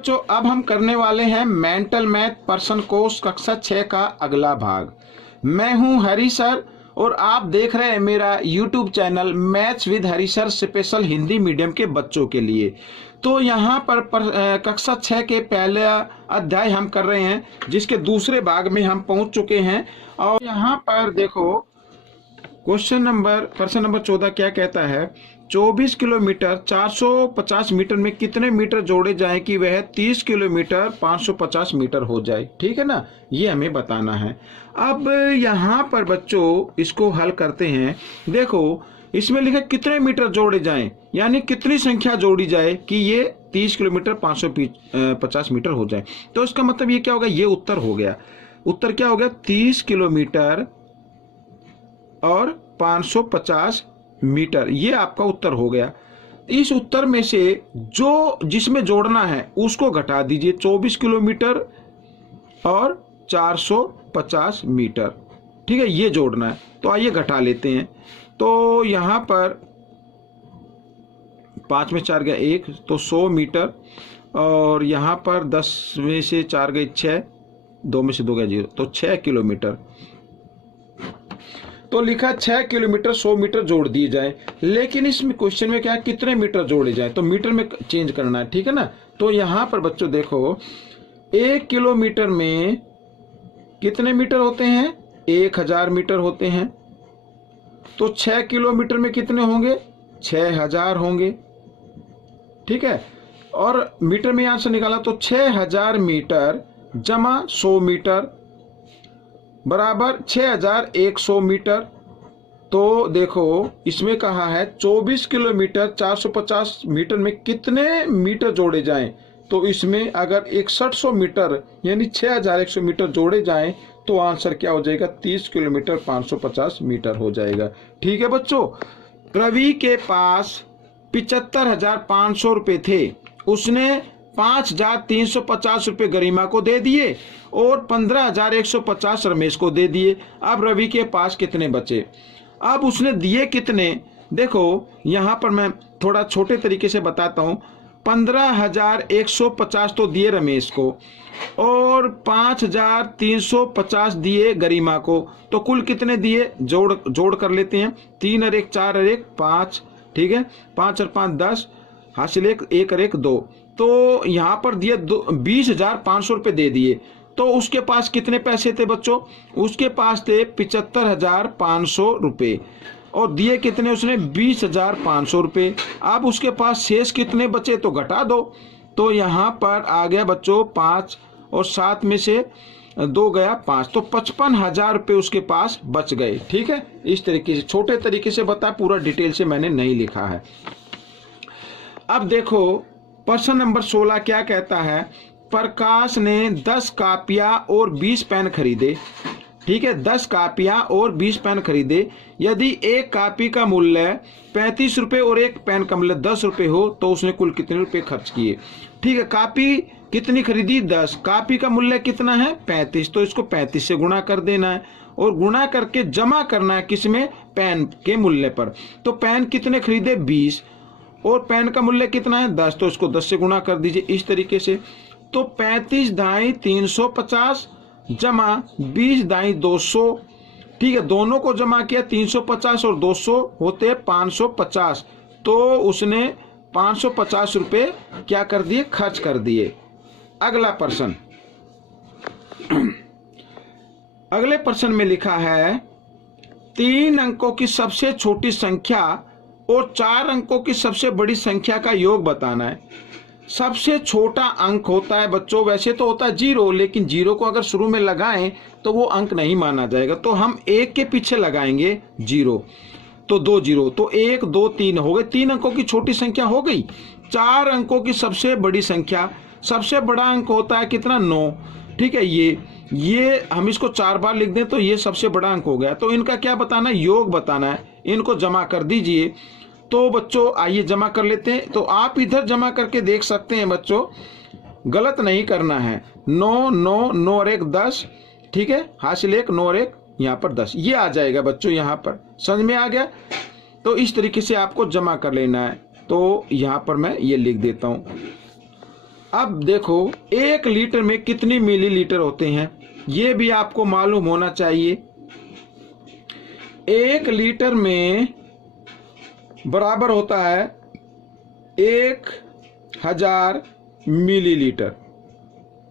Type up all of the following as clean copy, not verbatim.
बच्चों, अब हम करने वाले हैं मेंटल मैथ पर्सन कोर्स कक्षा 6 का अगला भाग। मैं हूं हरी सर और आप देख रहे हैं मेरा YouTube channel maths with Hari sir special Hindi medium के बच्चों के लिए। तो यहाँ पर कक्षा 6 के पहले अध्याय हम कर रहे हैं, जिसके दूसरे भाग में हम पहुंच चुके हैं। और यहाँ पर देखो प्रश्न नंबर 14 क्या कहता है, 24 किलोमीटर 450 मीटर में कितने मीटर जोड़े जाएं कि वह 30 किलोमीटर 550 मीटर हो जाए। ठीक है ना, ये हमें बताना है। अब यहाँ पर बच्चों इसको हल करते हैं। देखो इसमें लिखा कितने मीटर जोड़े जाएं, यानी कितनी संख्या जोड़ी जाए कि ये 30 किलोमीटर 550 मीटर हो जाए। तो इसका मतलब ये क्या होगा, ये उत्तर हो गया। उत्तर क्या हो गया, 30 किलोमीटर और 550 मीटर, ये आपका उत्तर हो गया। इस उत्तर में से जो जिसमें जोड़ना है उसको घटा दीजिए, 24 किलोमीटर और 450 मीटर। ठीक है, ये जोड़ना है, तो आइए घटा लेते हैं। तो यहां पर 5 में 4 गया 1, तो 100 मीटर, और यहां पर 10 में से 4 गए 6, 2 में से 2 गया 0, तो 6 किलोमीटर। तो लिखा 6 किलोमीटर 100 मीटर जोड़ दिए जाए, लेकिन इसमें क्वेश्चन में क्या है, कितने मीटर जोड़े जाए, तो मीटर में चेंज करना है। ठीक है ना, तो यहां पर बच्चों देखो 1 किलोमीटर में कितने मीटर होते हैं, 1000 मीटर होते हैं। तो 6 किलोमीटर में कितने होंगे, 6000 होंगे। ठीक है, और मीटर में यहां से निकाला तो 6000 मीटर जमा 100 मीटर बराबर 6100 मीटर। तो देखो इसमें कहा है 24 किलोमीटर 450 मीटर में कितने मीटर जोड़े जाएं, तो इसमें अगर 6100 मीटर यानी 6100 मीटर जोड़े जाएं तो आंसर क्या हो जाएगा, 30 किलोमीटर 550 मीटर हो जाएगा। ठीक है बच्चों, रवि के पास 75,500 रुपए थे, उसने 5,350 रुपए गरिमा को दे दिए और 15,150 रमेश को दे दिए। अब रवि के पास कितने बचे, अब उसने दिए कितने, देखो यहां पर मैं थोड़ा छोटे तरीके से बताता हूं। 15,150 तो दिए रमेश को और 5,350 दिए गरिमा को, तो कुल कितने दिए, जोड़ कर लेते हैं। 3 और 1 4 और 1 5, ठीक है, 5 और 5 10, हासिल 1 और 1 2। तो यहां पर दिए 20,500 रुपए दे दिए। तो उसके पास कितने पैसे थे बच्चों, उसके पास थे 75,500 रुपए और दिए कितने उसने, 20,500 रुपए। अब उसके पास शेष कितने बचे, तो घटा दो। तो यहां पर आ गया बच्चों 5 और 7 में से 2 गया 5, तो 55,000 रुपए उसके पास बच गए। ठीक है, इस तरीके से छोटे तरीके से बता, पूरा डिटेल से मैंने नहीं लिखा है। अब देखो प्रश्न नंबर 16 क्या कहता है, प्रकाश ने 10 कापियां और 20 पेन खरीदे। ठीक है, 10 कापियां और 20 पेन खरीदे। यदि एक कापी का मूल्य 35 रुपए और एक पेन का मूल्य 10 रुपए हो तो उसने कुल कितने रुपए खर्च किए। ठीक है, कापी कितनी खरीदी, 10, कापी का मूल्य कितना है 35, तो इसको 35 से गुणा कर देना है और गुणा करके जमा करना है किसमें, पेन के मूल्य पर। तो पेन कितने खरीदे 20 और पेन का मूल्य कितना है 10, तो इसको 10 से गुणा कर दीजिए इस तरीके से। तो 35 दाई 350 जमा 20 दाई 200। ठीक है, दोनों को जमा किया, 350 और 200 होते 550, तो उसने 550 रुपए क्या कर दिए, खर्च कर दिए। अगला प्रश्न, अगले प्रश्न में लिखा है 3 अंकों की सबसे छोटी संख्या और 4 अंकों की सबसे बड़ी संख्या का योग बताना है। सबसे छोटा अंक होता है बच्चों, वैसे तो होता है 0, लेकिन 0 को अगर शुरू में लगाएं तो वो अंक नहीं माना जाएगा, तो हम 1 के पीछे लगाएंगे 0, तो 2 0, तो 1 2 3 हो गए, 3 अंकों की छोटी संख्या हो गई। 4 अंकों की सबसे बड़ी संख्या, सबसे बड़ा अंक होता है कितना, 9। ठीक है, ये हम इसको 4 बार लिख दें तो ये सबसे बड़ा अंक हो गया। तो इनका क्या बताना है, योग बताना है, इनको जमा कर दीजिए। तो बच्चों आइए जमा कर लेते हैं। तो आप इधर जमा करके देख सकते हैं बच्चों, गलत नहीं करना है। 9 9 9 और 1 10, ठीक है, हासिल 1 9 और 1 यहाँ पर 10, ये आ जाएगा बच्चों। यहाँ पर समझ में आ गया, तो इस तरीके से आपको जमा कर लेना है। तो यहाँ पर मैं ये लिख देता हूँ। अब देखो 1 लीटर में कितनी मिलीलीटर होते हैं, ये भी आपको मालूम होना चाहिए। 1 लीटर में बराबर होता है 1000 मिलीलीटर।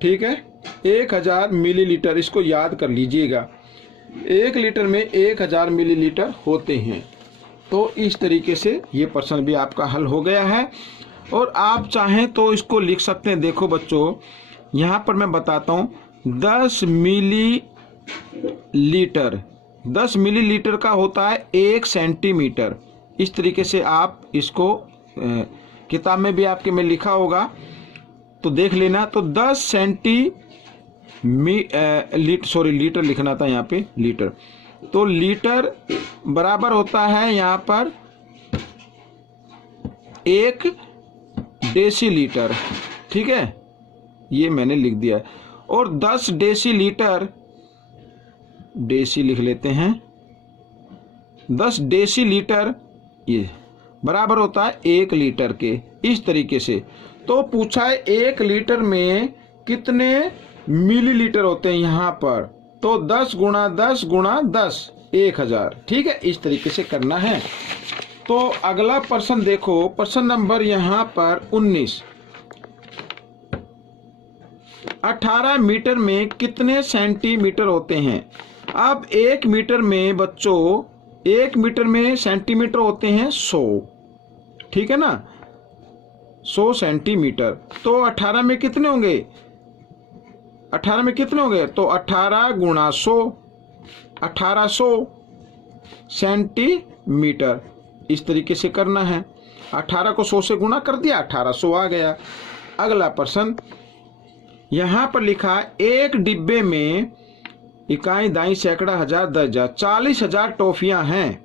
ठीक है, 1000 मिलीलीटर, इसको याद कर लीजिएगा। 1 लीटर में 1000 मिलीलीटर होते हैं। तो इस तरीके से ये प्रश्न भी आपका हल हो गया है। और आप चाहें तो इसको लिख सकते हैं। देखो बच्चों, यहाँ पर मैं बताता हूँ, 10 मिलीलीटर, 10 मिलीलीटर का होता है 1 सेंटीमीटर। इस तरीके से आप इसको किताब में भी आपके में लिखा होगा, तो देख लेना। तो 10 लीटर लिखना था यहाँ पे, लीटर। तो लीटर बराबर होता है यहाँ पर 1 डेसीलीटर। ठीक है, ये मैंने लिख दिया। और 10 डेसीलीटर, डेसी लिख लेते हैं, 10 डेसीलीटर ये बराबर होता है 1 लीटर के। इस तरीके से तो पूछा है 1 लीटर में कितने मिलीलीटर होते हैं यहाँ पर, तो 10 गुणा 10 गुणा 10, 1000। ठीक है, इस तरीके से करना है। तो अगला प्रश्न देखो, प्रश्न नंबर यहाँ पर 19। 18 मीटर में कितने सेंटीमीटर होते हैं। अब 1 मीटर में बच्चों, 1 मीटर में सेंटीमीटर होते हैं 100। ठीक है ना, 100 सेंटीमीटर। तो 18 में कितने होंगे, 18 में कितने होंगे, तो 18 गुणा 100, 1800 सेंटीमीटर। इस तरीके से करना है। 18 को 100 से गुणा कर दिया, 1800 आ गया। अगला प्रश्न यहाँ पर लिखा है, 1 डिब्बे में इकाई, दाई, सैकड़ा, हजार, 10,000, 40,000 टॉफियां हैं।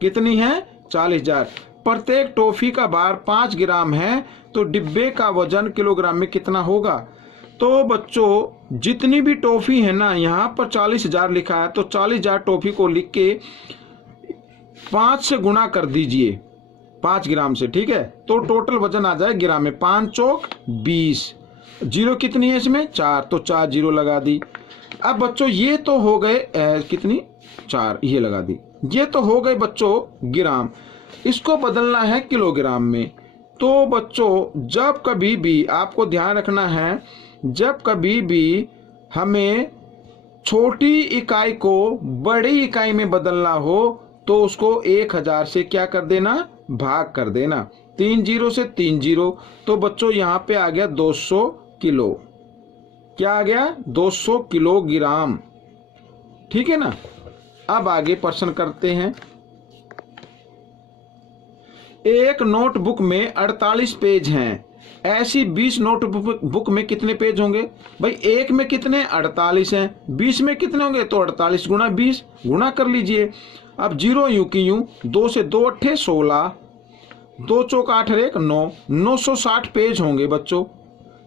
कितनी हैं, 40,000। प्रत्येक टॉफी का भार 5 ग्राम है, तो डिब्बे का वजन किलोग्राम में कितना होगा। तो बच्चों जितनी भी टॉफी है ना, यहाँ पर 40,000 लिखा है, तो 40,000 टॉफी को लिख के 5 से गुणा कर दीजिए, 5 ग्राम से। ठीक है, तो टोटल वजन आ जाए ग्राम में। 5 चौक 20, जीरो कितनी है इसमें, 4, तो 4 जीरो लगा दी। अब बच्चों ये तो हो गए कितनी, 4, ये लगा दी। ये तो हो गए बच्चों ग्राम, इसको बदलना है किलोग्राम में। तो बच्चों जब कभी भी आपको ध्यान रखना है, जब कभी भी हमें छोटी इकाई को बड़ी इकाई में बदलना हो, तो उसको 1000 से क्या कर देना, भाग कर देना। 3 जीरो से 3 जीरो, तो बच्चों यहाँ पे आ गया 200 किलो। क्या आ गया, 200 किलोग्राम। ठीक है ना। अब आगे प्रश्न करते हैं। एक नोटबुक में 48 पेज हैं, ऐसी 20 नोटबुक में कितने पेज होंगे। भाई एक में कितने, 48 हैं, 20 में कितने होंगे, तो 48 गुणा 20 गुणा कर लीजिए। अब जीरो यूं की यूं, 2 से 2 अट्ठे 16, 2 चौक 8 1 9, 960 पेज होंगे बच्चों।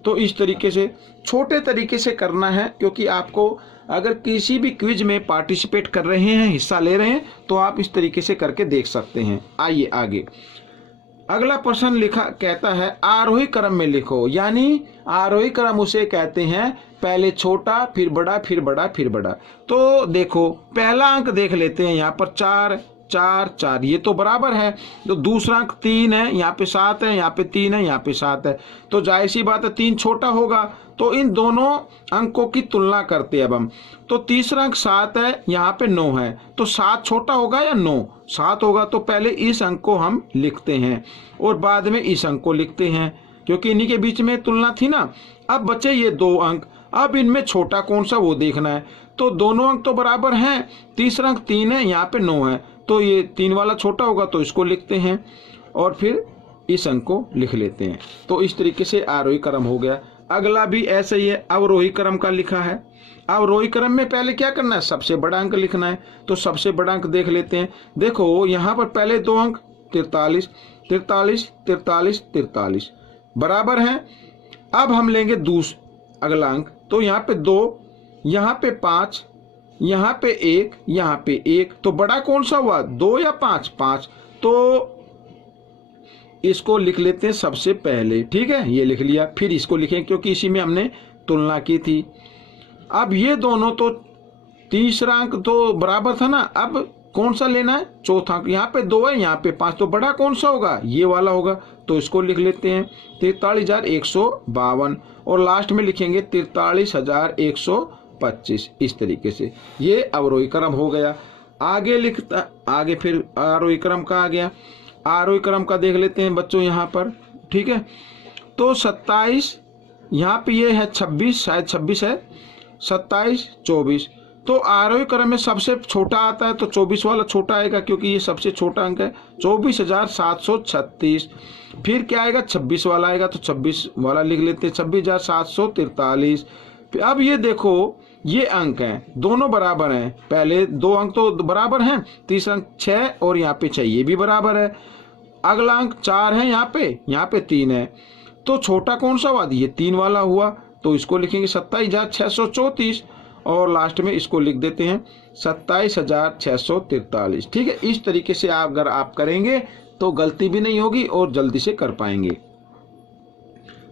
तो इस तरीके से छोटे तरीके से करना है, क्योंकि आपको अगर किसी भी क्विज में पार्टिसिपेट कर रहे हैं, हिस्सा ले रहे हैं, तो आप इस तरीके से करके देख सकते हैं। आइए आगे। अगला प्रश्न लिखा कहता है, आरोही क्रम में लिखो। यानी आरोही क्रम उसे कहते हैं, पहले छोटा फिर बड़ा फिर बड़ा फिर बड़ा। तो देखो पहला अंक देख लेते हैं, यहाँ पर 4 4 4, ये तो बराबर है। तो दूसरा अंक 3 है, यहाँ पे 7 है, यहाँ पे 3 है, यहाँ पे 7 है, तो जाहिर सी बात है 3 छोटा होगा। तो इन दोनों अंकों की तुलना करते हैं अब हम। तो तीसरा अंक 7 है, यहाँ पे 9 है, तो 7 छोटा होगा या 9, 7 होगा। तो पहले इस अंक को हम लिखते हैं और बाद में इस अंक को लिखते हैं, क्योंकि इन्हीं के बीच में तुलना थी ना। अब बचे ये 2 अंक, अब इनमें छोटा कौन सा वो देखना है। तो दोनों अंक तो बराबर हैं, तीसरा अंक 3 है, यहाँ पे 9 है, तो ये 3 वाला छोटा होगा, तो इसको लिखते हैं और फिर इस अंक को लिख लेते हैं। तो इस तरीके से आरोही क्रम हो गया। अगला भी ऐसे ही है, अवरोही क्रम का लिखा है। अवरोही क्रम में पहले क्या करना है, सबसे बड़ा अंक लिखना है। तो सबसे बड़ा अंक देख लेते हैं। देखो यहाँ पर पहले 2 अंक 43 43 43 43 बराबर हैं। अब हम लेंगे अगला अंक, तो यहाँ पे 2, यहाँ पे 5, यहाँ पे 1, यहाँ पे 1, तो बड़ा कौन सा हुआ, 2 या 5, 5। तो इसको लिख लेते हैं सबसे पहले, ठीक है, ये लिख लिया। फिर इसको लिखें क्योंकि इसी में हमने तुलना की थी। अब ये दोनों तो तीसरा अंक तो बराबर था ना, अब कौन सा लेना है, चौथा अंक। यहाँ पे 2 है, यहाँ पे 5, तो बड़ा कौन सा होगा, ये वाला होगा। तो इसको लिख लेते हैं 43,152 और लास्ट में लिखेंगे 43,125। इस तरीके से ये अवरोही क्रम हो गया। आगे फिर आरोही क्रम का आ गया। आरोही क्रम का देख लेते हैं बच्चों यहाँ पर, ठीक है। तो 27, यहाँ पे ये है 26, शायद 26 है, 27, 24। तो आरोही क्रम में सबसे छोटा आता है तो 24 वाला छोटा आएगा क्योंकि ये सबसे छोटा अंक है, 24,736। फिर क्या आएगा, 26 वाला आएगा तो 26 वाला लिख लेते हैं, 26,743। अब ये देखो ये अंक हैं, दोनों बराबर हैं। पहले 2 अंक तो बराबर हैं, तीसरा अंक 6 और यहाँ पे 6 ये भी बराबर है। अगला अंक 4 है, यहाँ पे 3 है। तो छोटा कौन सा हुआ, ये 3 वाला हुआ। तो इसको लिखेंगे 27,634 और लास्ट में इसको लिख देते हैं 27,643। ठीक है, इस तरीके से अगर आप करेंगे तो गलती भी नहीं होगी और जल्दी से कर पाएंगे।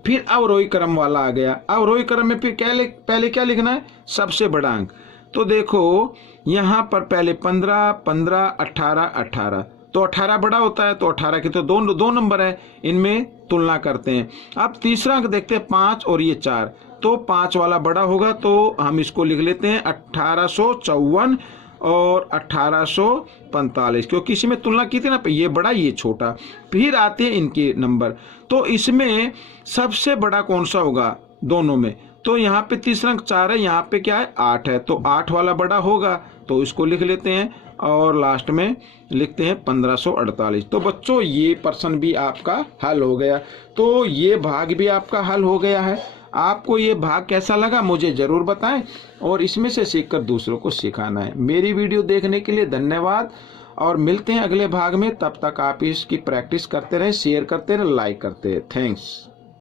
फिर अवरोही क्रम वाला आ गया। अवरोही क्रम में फिर पहले क्या लिखना है, सबसे बड़ा अंक। तो देखो यहाँ पर पहले 15, 15, 18, 18। तो 18 बड़ा होता है तो 18 के तो दो नंबर है, इनमें तुलना करते हैं। अब तीसरा अंक देखते हैं 5 और ये 4, तो 5 वाला बड़ा होगा तो हम इसको लिख लेते हैं 1854 और 1845, क्योंकि इसी में तुलना की थी ना, ये बड़ा ये छोटा। फिर आते हैं इनके नंबर, तो इसमें सबसे बड़ा कौन सा होगा दोनों में। तो यहाँ पे तीसरा अंक 4 है, यहाँ पे क्या है 8 है, तो 8 वाला बड़ा होगा तो इसको लिख लेते हैं और लास्ट में लिखते हैं 1548। तो बच्चों ये प्रश्न भी आपका हल हो गया, तो ये भाग भी आपका हल हो गया है। आपको ये भाग कैसा लगा मुझे ज़रूर बताएं और इसमें से सीखकर दूसरों को सिखाना है। मेरी वीडियो देखने के लिए धन्यवाद और मिलते हैं अगले भाग में। तब तक आप इसकी प्रैक्टिस करते रहें, शेयर करते रहें, लाइक करते रहें। थैंक्स।